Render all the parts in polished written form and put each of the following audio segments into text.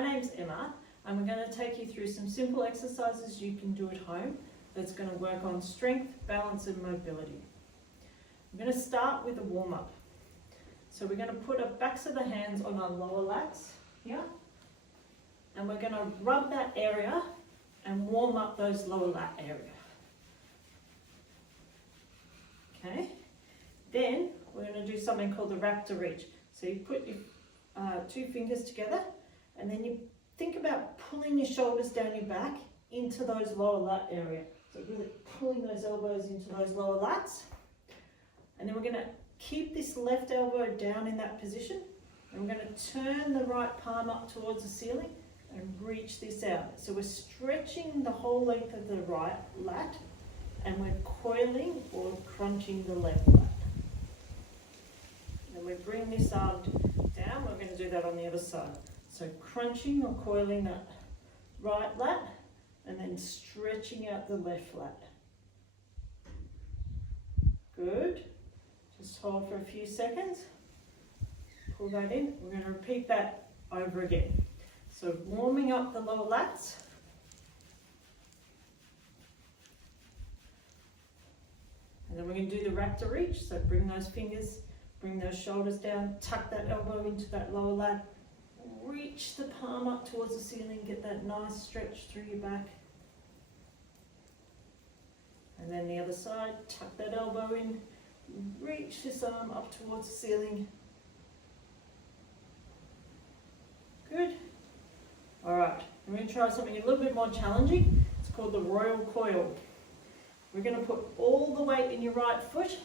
My name's Emma, and we're going to take you through some simple exercises you can do at home that's going to work on strength, balance and mobility. We're going to start with a warm-up. So we're going to put our backs of the hands on our lower lats here, and we're going to rub that area and warm up those lower lat area. Okay, then we're going to do something called the raptor reach. So you put your two fingers together, and then you think about pulling your shoulders down your back into those lower lat area. So really pulling those elbows into those lower lats. And then we're going to keep this left elbow down in that position. And we're going to turn the right palm up towards the ceiling and reach this out. So we're stretching the whole length of the right lat, and we're coiling or crunching the left lat. And we bring this arm down. We're going to do that on the other side. So crunching or coiling that right lat, and then stretching out the left lat. Good. Just hold for a few seconds. Pull that in. We're going to repeat that over again. So warming up the lower lats. And then we're going to do the raptor reach. So bring those fingers, bring those shoulders down, tuck that elbow into that lower lat. Reach the palm up towards the ceiling, get that nice stretch through your back. And then the other side, tuck that elbow in, reach this arm up towards the ceiling. Good. All right, I'm going to try something a little bit more challenging. It's called the royal coil. We're going to put all the weight in your right foot.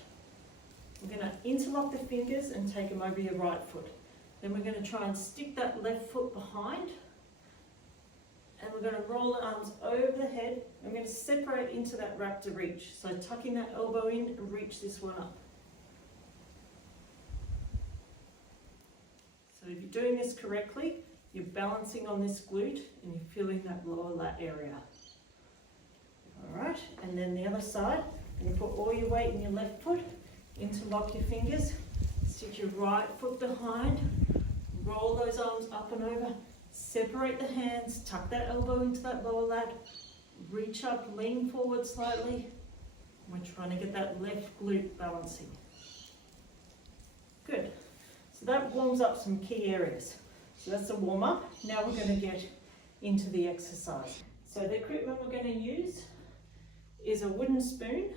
We're going to interlock the fingers and take them over your right foot. Then we're going to try and stick that left foot behind. And we're going to roll the arms over the head. And we're going to separate into that raptor reach. So tucking that elbow in and reach this one up. So if you're doing this correctly, you're balancing on this glute and you're feeling that lower lat area. Alright, and then the other side, and you put all your weight in your left foot, interlock your fingers, stick your right foot behind, roll those arms up and over, separate the hands, tuck that elbow into that lower lat, reach up, lean forward slightly. We're trying to get that left glute balancing. Good. So that warms up some key areas. So that's the warm up. Now we're going to get into the exercise. So the equipment we're going to use is a wooden spoon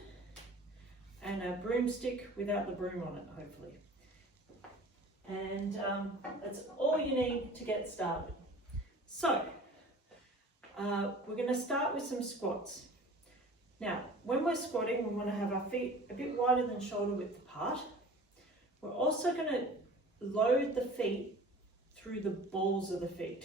and a broomstick without the broom on it, hopefully. And that's all you need to get started. So we're going to start with some squats. Now, when we're squatting, we want to have our feet a bit wider than shoulder width apart. We're also going to load the feet through the balls of the feet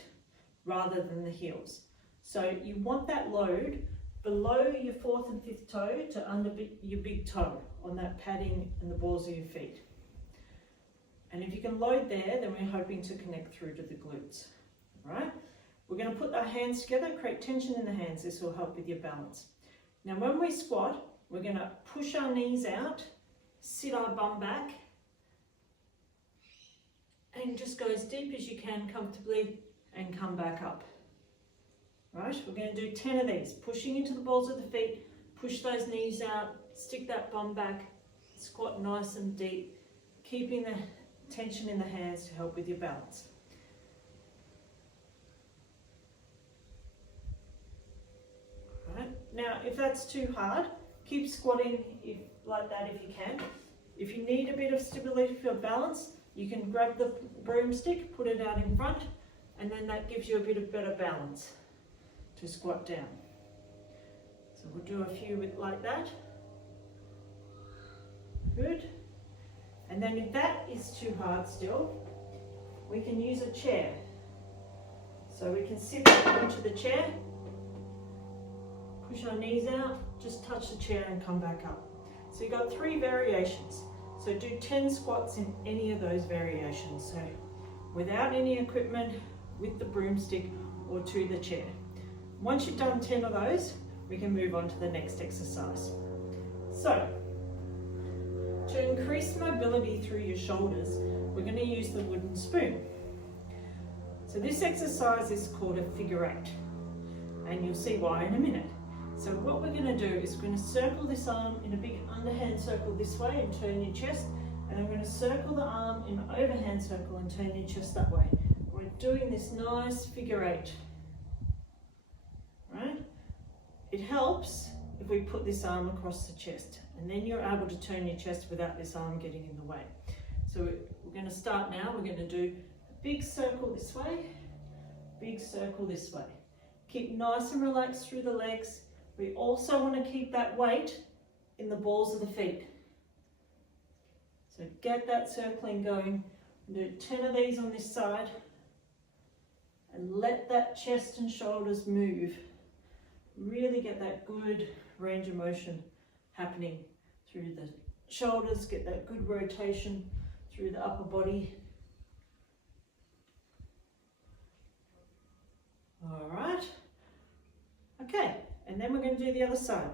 rather than the heels. So you want that load below your fourth and fifth toe to under your big toe on that padding and the balls of your feet. And if you can load there, then we're hoping to connect through to the glutes. Right? We're going to put our hands together, create tension in the hands. This will help with your balance. Now when we squat, we're going to push our knees out, sit our bum back, and just go as deep as you can comfortably and come back up. Right, we're going to do 10 of these, pushing into the balls of the feet, push those knees out, stick that bum back, squat nice and deep, keeping the tension in the hands to help with your balance. Right, now if that's too hard, keep squatting like that if you can. If you need a bit of stability for balance, you can grab the broomstick, put it out in front, and then that gives you a bit of better balance to squat down. So we'll do a few like that. Good. And then if that is too hard still, we can use a chair. So we can sit onto the chair, push our knees out, just touch the chair and come back up. So you've got 3 variations. So do 10 squats in any of those variations. So without any equipment, with the broomstick or to the chair. Once you've done 10 of those, we can move on to the next exercise. So to increase mobility through your shoulders, we're going to use the wooden spoon. So this exercise is called a figure eight, and you'll see why in a minute. So what we're going to do is we're going to circle this arm in a big underhand circle this way and turn your chest, and then we're going to circle the arm in an overhand circle and turn your chest that way. We're doing this nice figure eight, right? It helps if we put this arm across the chest, and then you're able to turn your chest without this arm getting in the way. So we're going to start now. We're going to do a big circle this way, big circle this way. Keep nice and relaxed through the legs. We also want to keep that weight in the balls of the feet. So get that circling going. Do 10 of these on this side, and let that chest and shoulders move. Really get that good range of motion happening through the shoulders, get that good rotation through the upper body. All right. Okay, and then we're going to do the other side.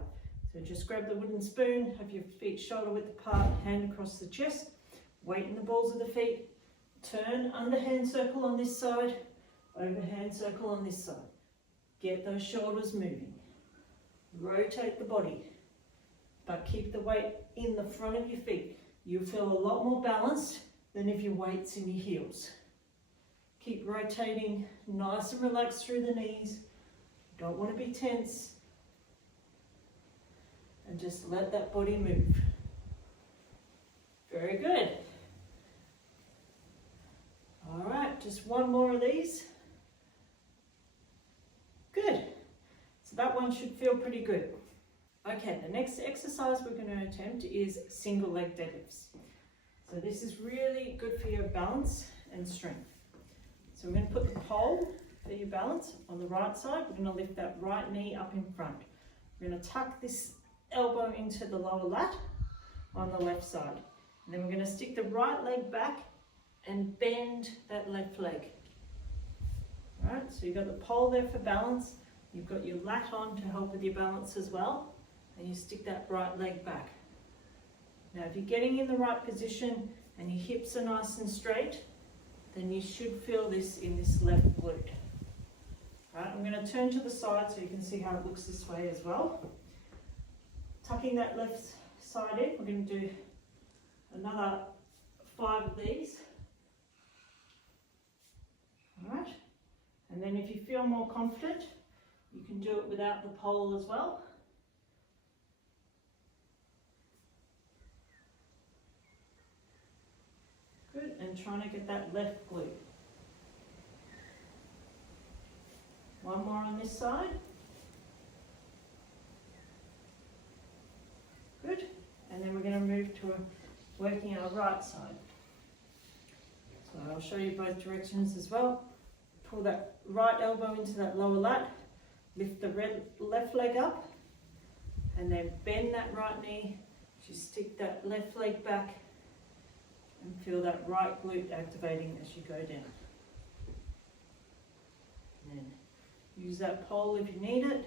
So just grab the wooden spoon, have your feet shoulder width apart, hand across the chest, weight in the balls of the feet, turn underhand circle on this side, overhand circle on this side. Get those shoulders moving. Rotate the body, but keep the weight in the front of your feet. You'll feel a lot more balanced than if your weight's in your heels. Keep rotating, nice and relaxed through the knees. Don't want to be tense. And just let that body move. Very good. All right, just one more of these. Good. So that one should feel pretty good. Okay, the next exercise we're going to attempt is single leg deadlifts. So this is really good for your balance and strength. So we're going to put the pole for your balance on the right side. We're going to lift that right knee up in front. We're going to tuck this elbow into the lower lat on the left side. And then we're going to stick the right leg back and bend that left leg. All right, so you've got the pole there for balance. You've got your lat on to help with your balance as well. And you stick that right leg back. Now if you're getting in the right position and your hips are nice and straight, then you should feel this in this left glute. All right, I'm going to turn to the side so you can see how it looks this way as well. Tucking that left side in, we're going to do another 5 of these. All right, and then if you feel more confident, you can do it without the pole as well. Good, and trying to get that left glute. One more on this side. Good, and then we're going to move to working our right side. So I'll show you both directions as well. Pull that right elbow into that lower lat, lift the left leg up, and then bend that right knee. Just stick that left leg back and feel that right glute activating as you go down. And then use that pole if you need it.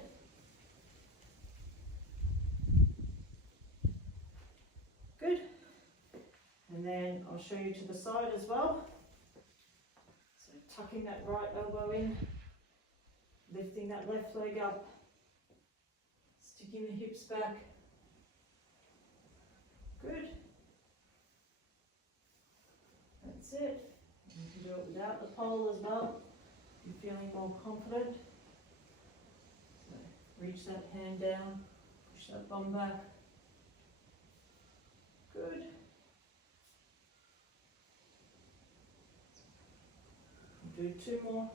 Good. And then I'll show you to the side as well. So tucking that right elbow in, lifting that left leg up, sticking the hips back. Good. That's it. You can do it without the pole as well. You're feeling more confident. So reach that hand down, push that bum back. Good. Do 2 more.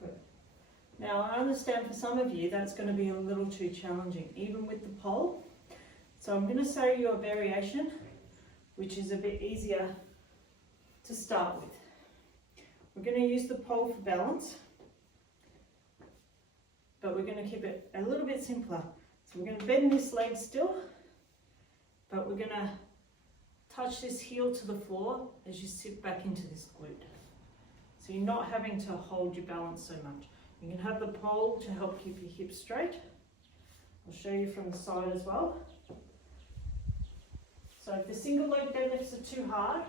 Good. Now I understand for some of you that's going to be a little too challenging, even with the pole. So I'm going to show you a variation which is a bit easier to start with. We're going to use the pole for balance, but we're going to keep it a little bit simpler. So we're going to bend this leg still, but we're going to touch this heel to the floor as you sit back into this glute. So you're not having to hold your balance so much. You can have the pole to help keep your hips straight. I'll show you from the side as well. So if the single leg deadlifts are too hard,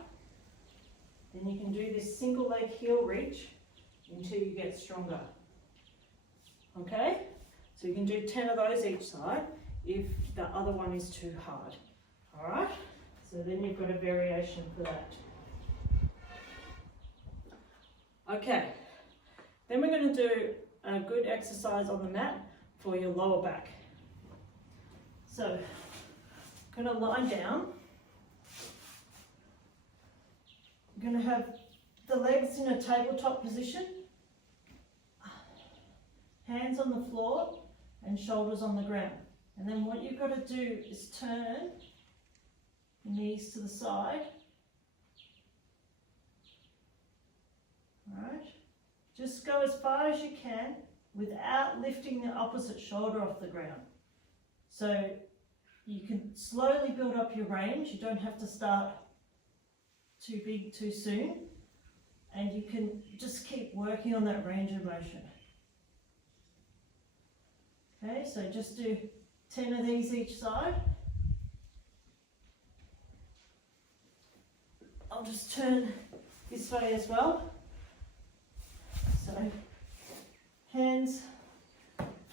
then you can do this single leg heel reach until you get stronger. Okay? So you can do 10 of those each side if the other one is too hard. Alright? So then you've got a variation for that. Okay. Then we're going to do a good exercise on the mat for your lower back. So, I'm going to lie down. I'm going to have the legs in a tabletop position, hands on the floor and shoulders on the ground. And then what you've got to do is turn knees to the side. Alright, just go as far as you can without lifting the opposite shoulder off the ground. So you can slowly build up your range. You don't have to start too big too soon, and you can just keep working on that range of motion. Okay, so just do 10 of these each side. I'll just turn this way as well. So hands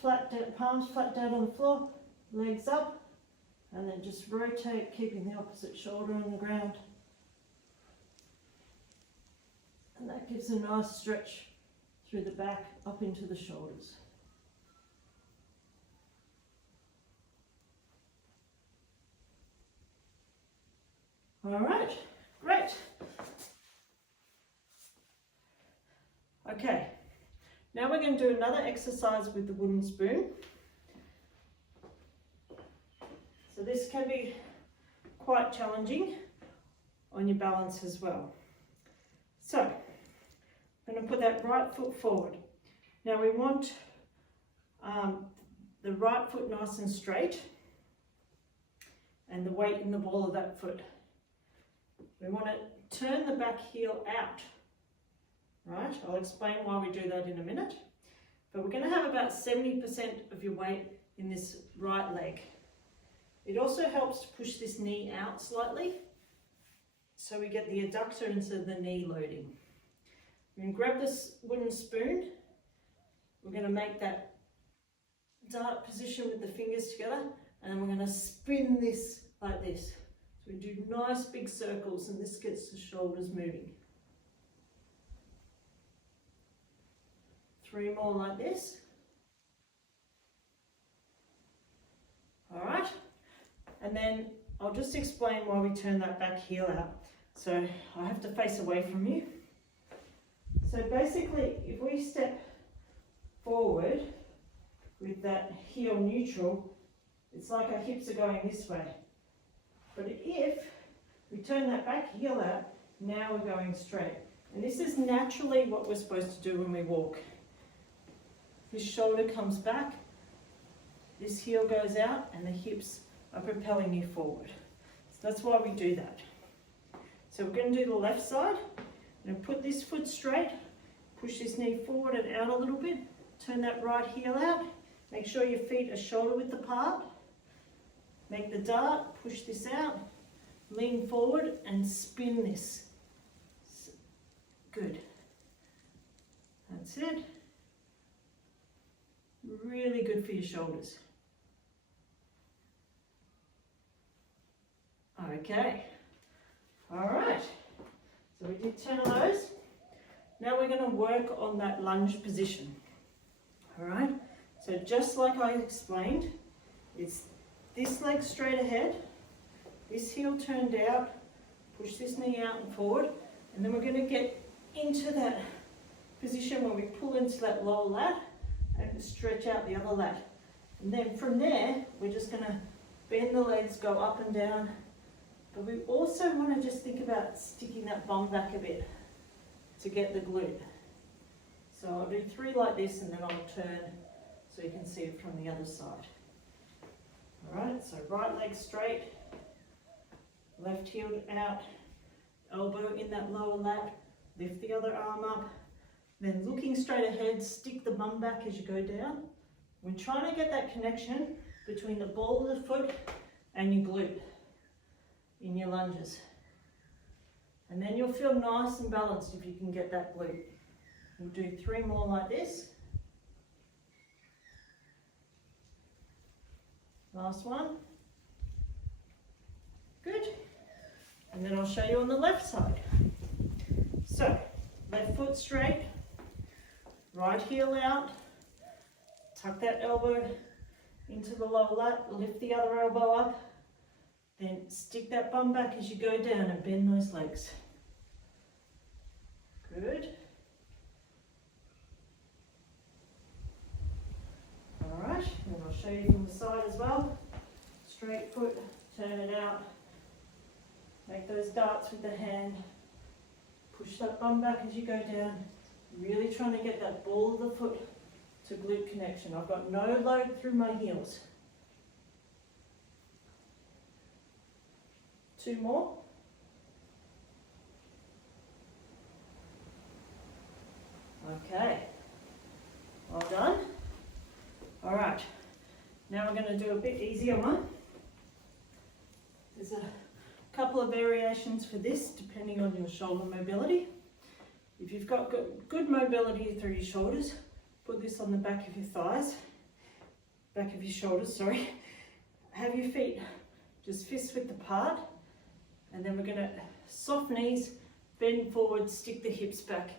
flat down, palms flat down on the floor, legs up, and then just rotate, keeping the opposite shoulder on the ground. And that gives a nice stretch through the back up into the shoulders. All right, great. Okay, now we're going to do another exercise with the wooden spoon. So this can be quite challenging on your balance as well. So, I'm going to put that right foot forward. Now we want the right foot nice and straight and the weight in the ball of that foot. We want to turn the back heel out. Right, I'll explain why we do that in a minute. But we're going to have about 70% of your weight in this right leg. It also helps to push this knee out slightly, so we get the adductor into the knee loading. We're going to grab this wooden spoon. We're going to make that dart position with the fingers together, and then we're going to spin this like this. So we do nice big circles, and this gets the shoulders moving. 3 more like this. All right, and then I'll just explain why we turn that back heel out. So I have to face away from you. So basically, if we step forward with that heel neutral, it's like our hips are going this way. But if we turn that back heel out, now we're going straight. And this is naturally what we're supposed to do when we walk. This shoulder comes back, this heel goes out, and the hips are propelling you forward. So that's why we do that. So we're going to do the left side. I'm going to put this foot straight, push this knee forward and out a little bit, turn that right heel out, make sure your feet are shoulder width apart, make the dart, push this out, lean forward and spin this. Good. That's it. Really good for your shoulders. Okay. All right. So we did 10 of those. Now we're going to work on that lunge position. All right. So just like I explained, it's this leg straight ahead, this heel turned out, push this knee out and forward, and then we're going to get into that position where we pull into that lower lat and stretch out the other lat. And then from there, we're just going to bend the legs, go up and down. But we also want to just think about sticking that bum back a bit to get the glute. So I'll do 3 like this, and then I'll turn so you can see it from the other side. All right, so right leg straight, left heel out, elbow in that lower lat, lift the other arm up, then looking straight ahead, stick the bum back as you go down. We're trying to get that connection between the ball of the foot and your glute. in your lunges. And then you'll feel nice and balanced if you can get that glute. We'll do 3 more like this. Last one. Good. And then I'll show you on the left side. So, left foot straight, right heel out, tuck that elbow into the lower lat, lift the other elbow up, then stick that bum back as you go down and bend those legs. Good. Alright, and I'll show you from the side as well. Straight foot, turn it out, make those darts with the hand, push that bum back as you go down, really trying to get that ball of the foot to glute connection. I've got no load through my heels. 2 more. Okay, well done. All right, now we're going to do a bit easier one. There's a couple of variations for this depending on your shoulder mobility. If you've got good mobility through your shoulders, put this on the back of your thighs, back of your shoulders, sorry. Have your feet just fist width apart, and then we're going to soft knees, bend forward, stick the hips back.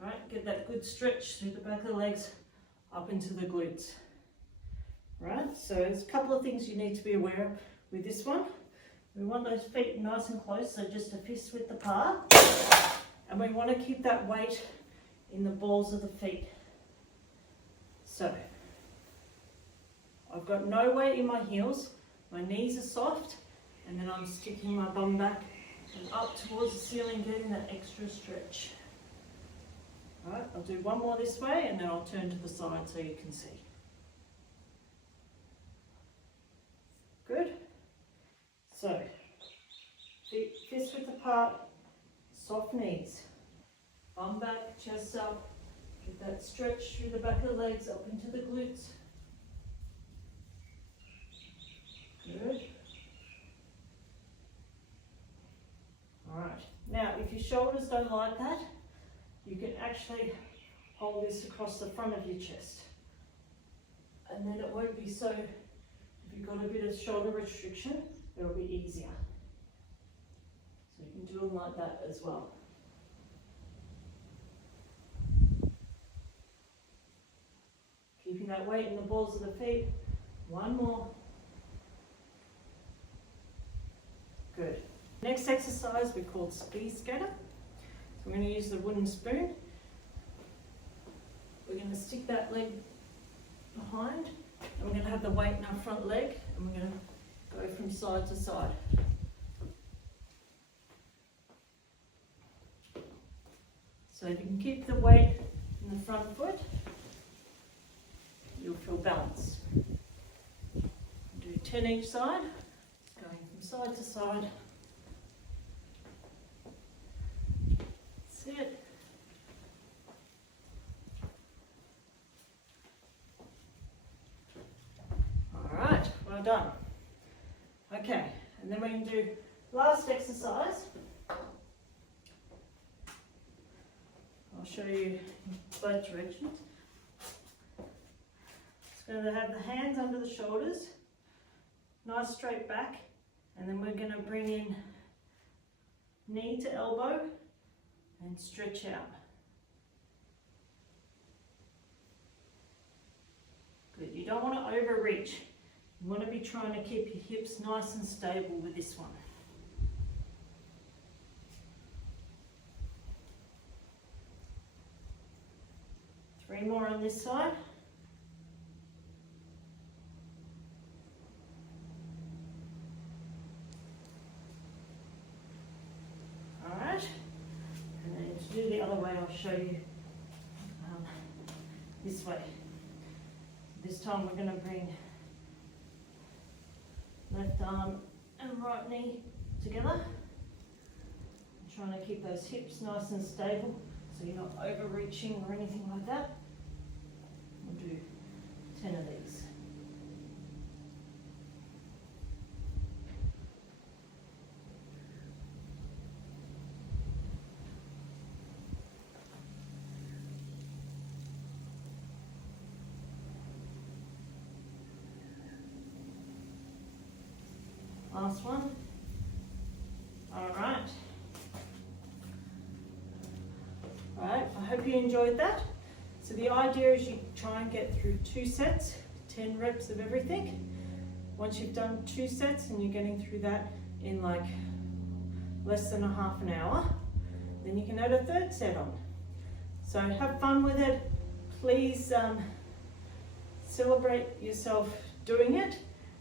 All right, get that good stretch through the back of the legs up into the glutes. Right, so there's a couple of things you need to be aware of with this one. We want those feet nice and close, so just a fist width apart. And we want to keep that weight in the balls of the feet. So, I've got no weight in my heels, my knees are soft, and then I'm sticking my bum back and up towards the ceiling, getting that extra stretch. Alright, I'll do one more this way and then I'll turn to the side so you can see. Good. So, feet fist width apart, soft knees, bum back, chest up, get that stretch through the back of the legs up into the glutes. Good. Alright, now if your shoulders don't like that, you can actually hold this across the front of your chest. And then it won't be so, if you've got a bit of shoulder restriction, it'll be easier. So you can do them like that as well. Keeping that weight in the balls of the feet. One more. Good. Next exercise we call speed skater. So we're going to use the wooden spoon. We're going to stick that leg behind, and we're going to have the weight in our front leg, and we're going to go from side to side. So if you can keep the weight in the front foot, you'll feel balance. Do 10 each side, going from side to side. That's it. All right, well done. Okay, and then we're going to do last exercise. I'll show you both directions. It's going to have the hands under the shoulders, nice straight back, and then we're going to bring in knee to elbow and stretch out. Good, you don't want to overreach. You want to be trying to keep your hips nice and stable with this one. Three more on this side. All right, and then to do the other way, I'll show you this way. This time we're going to bring left arm and right knee together. I'm trying to keep those hips nice and stable so you're not overreaching or anything like that. We'll do 10 of these. Last one. All right. All right, I hope you enjoyed that. So the idea is you try and get through 2 sets, 10 reps of everything. Once you've done 2 sets and you're getting through that in like less than a half an hour, then you can add a 3rd set on. So have fun with it. Please celebrate yourself doing it,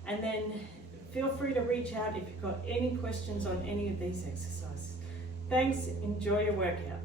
and then feel free to reach out if you've got any questions on any of these exercises. Thanks, enjoy your workout.